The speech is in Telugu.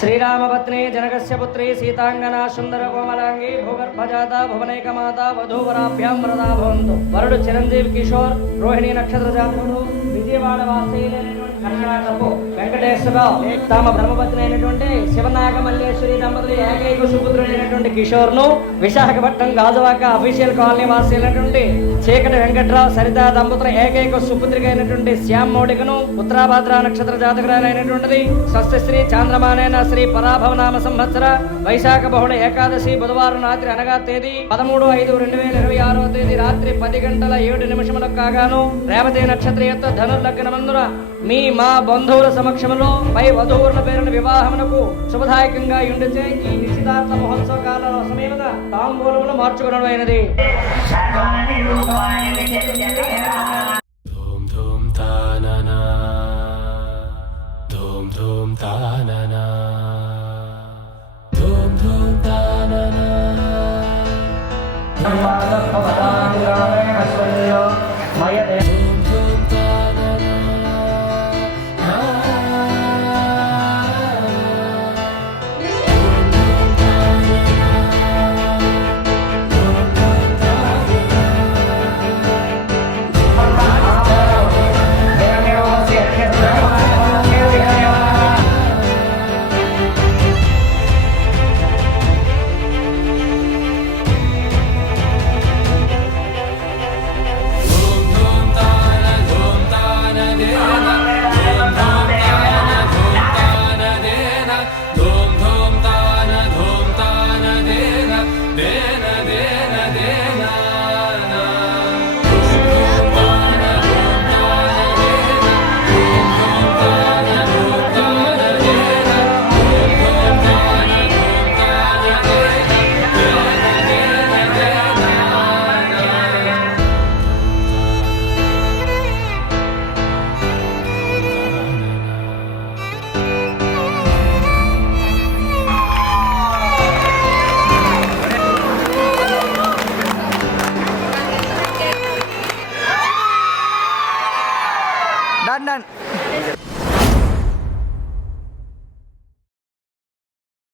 श्रीरामपत्नी जनकस्य पुत्री सीतांगना सुंदर कोमलांगी भूगर्भजाता भुवनैकमाता वधूवराभ्यां वरदा भवन्तु। वरुడు చిరంజీవి కిషోర్ రోహిణి నక్షత్ర జాతకుడు విజయవాడ వాస్తవ్యులైనటువంటి కర్ణాటకపు వెంకటేశ్వరరావు తమ బ్రహ్మపత్ని అయినటువంటి శివనాగ మల్లేశ్వరి దంపతులు ఏకైక సుపుత్రుడైనటువంటి కిషోర్ ను విశాఖపట్నం గాజువాక అఫీషియల్ కాలనీ వాస్తవ్యులైనటువంటి చీకటి వెంకట్రావు సరిత దంపతుల ఏకైక సుపుత్రిక అయినటువంటి శ్యామ్ మౌడికను ఉత్తరాభాద్ర నక్షత్ర జాతకురాలైనటువంటిది స్వస్తిశ్రీ చాంద్రమానైన శ్రీ పరాభవనామ సంవత్సర వైశాఖ బహుళ ఏకాదశి బుధవారం రాత్రి అనగా తేదీ 13/5/2026 తేదీ రాత్రి 10:07 కాగాను రేవతి నక్షత్ర యొక్క ధనుర్లగ్నమందున మీ మా బంధువుల సమక్షంలో పై వధువుల పేరున వివాహమునకు శుభదాయకంగా ఉండిచే ఈ నిశ్చితార్థ మహోత్సవ కాల సమయమున తాంబూలములు మార్చుకునడమైనది. ధూమ్ ధూమ్ తాననా ధూమ్ ధూమ్ తాననా ధూమ్ ధూమ్ తాననా Done.